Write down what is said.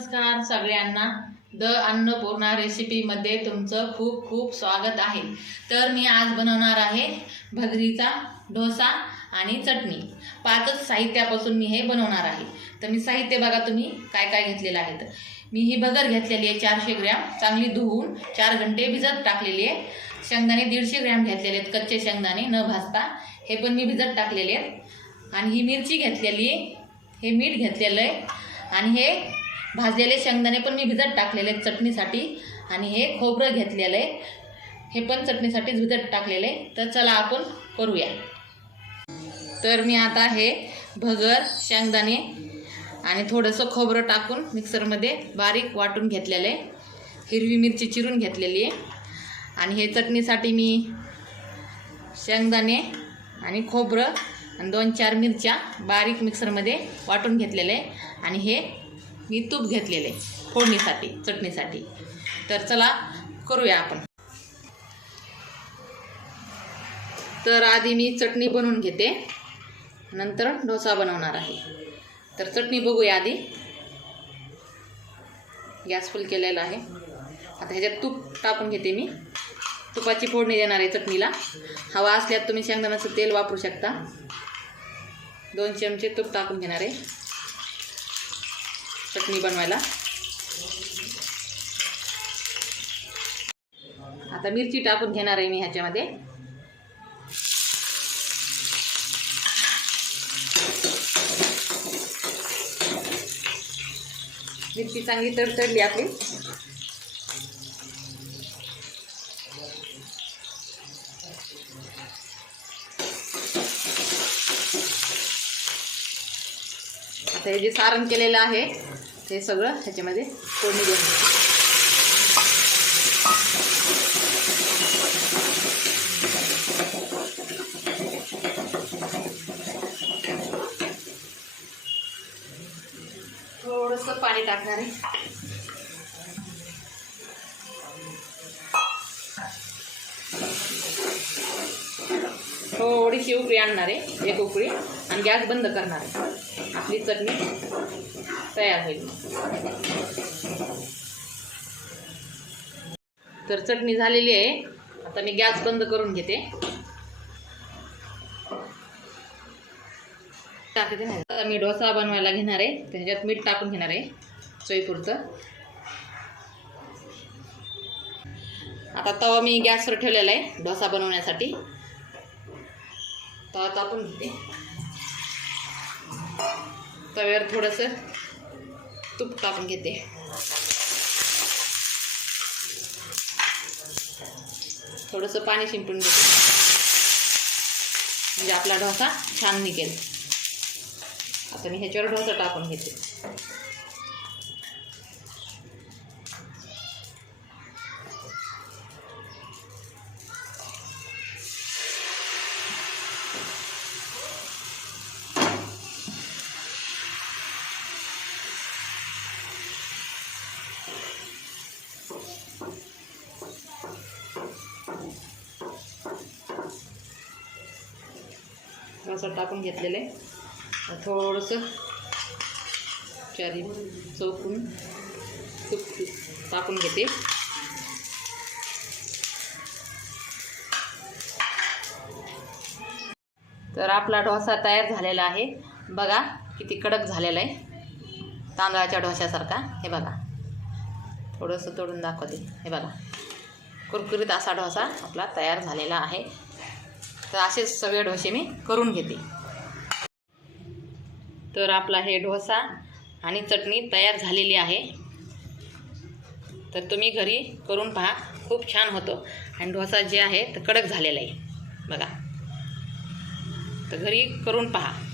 नमस्कार सगळ्यांना. द अन्नपूर्णा रेसिपीमध्ये तुमचं खूप खूप स्वागत आहे. तर मी आज बनवणार आहे भगरीचा डोसा आणि चटणी. पाचच साहित्यापासून मी हे बनवणार आहे. तर मी साहित्य बघा तुम्ही काय काय घेतलेलं आहे तर. मी ही भगर घेतलेली आहे चारशे ग्रॅम चांगली धुवून चार घंटे भिजत टाकलेली आहे. शेंगदाणे दीडशे ग्रॅम घेतलेले आहेत कच्चे शेंगदाणे न भाजता. हे पण मी भिजत टाकलेले आहेत. आणि ही मिरची घेतलेली आहे. हे मीठ घेतलेलं आहे. आणि हे भाजलेले शेंगदाणे पण मी भिजत टाकलेले आहेत चटणीसाठी. आणि हे खोबरं घेतलेलं आहे. हे पण चटणीसाठीच भिजत टाकलेलं आहे. तर चला आपण करूया. तर मी आता हे भगर शेंगदाणे आणि थोडंसं खोबरं टाकून मिक्सरमध्ये बारीक वाटून घेतलेलं आहे. हिरवी मिरची चिरून घेतलेली आहे. आणि हे चटणीसाठी मी शेंगदाणे आणि खोबरं आणि दोन चार मिरच्या बारीक मिक्सरमध्ये वाटून घेतलेलं आहे. आणि हे मी तूप घेतलेले आहे फोडणीसाठी चटणीसाठी. तर चला करूया आपण. तर आधी मी चटणी बनवून घेते. नंतर डोसा बनवणार आहे. तर चटणी बघूया आधी. गॅस फुल केलेला आहे. आता ह्याच्यात तूप टाकून घेते मी. तुपाची फोडणी देणार आहे चटणीला. हवा असल्यात तुम्ही शेंगदाण्याचं तेल वापरू शकता. दोन चमचे तूप टाकून घेणार आहे. चटणी बनवायला. आता मिरची टाकून घेणार आहे मी ह्याच्यामध्ये. मिरची चांगली तडतडली आपली. आता हे जे सारण केलेलं आहे हे सगळं ह्याच्यामध्ये फोडणी देऊन थोडंसं पाणी टाकणार आहे. थोडीशी उकळी आणणार आहे एक उकळी आणि गॅस बंद करणार आहे. आपली चटणी तयार होईल तर चटणी झालेली आहे. आता मी गॅस बंद करून घेते. टाकते नाही आता मी डोसा बनवायला घेणार आहे. त्याच्यात मीठ टाकून घेणार आहे. चोईपुरतं आता तवा मी गॅसवर ठेवलेला आहे. डोसा बनवण्यासाठी. तवा तापून घेते. तव्यावर थोडंसं तूप टाकून घेते. थोडंसं पाणी शिंपडून घेते. म्हणजे आपला डोसा छान निघेल. आता मी ह्याच्यावर डोसा टाकून घेते. डोसा टाकून घेतलेलं आहे. थोडंसं चारी चौकून तूप टाकून घेते. तर आपला डोसा तयार झालेला आहे. बघा किती कडक झालेला आहे. तांदळाच्या डोश्यासारखा. हे बघा. थोडंसं तोडून दाखवते. हे बघा. कुरकुरीत असा डोसा आपला तयार झालेला आहे. तर असेच सगळे डोसे मी करून घेते. तर आपला हे डोसा आणि चटणी तयार झालेली आहे. तर तुम्ही घरी करून पहा खूप छान होतो. आणि डोसा जे आहे तर कडक झालेला आहे. बघा. तर घरी करून पहा.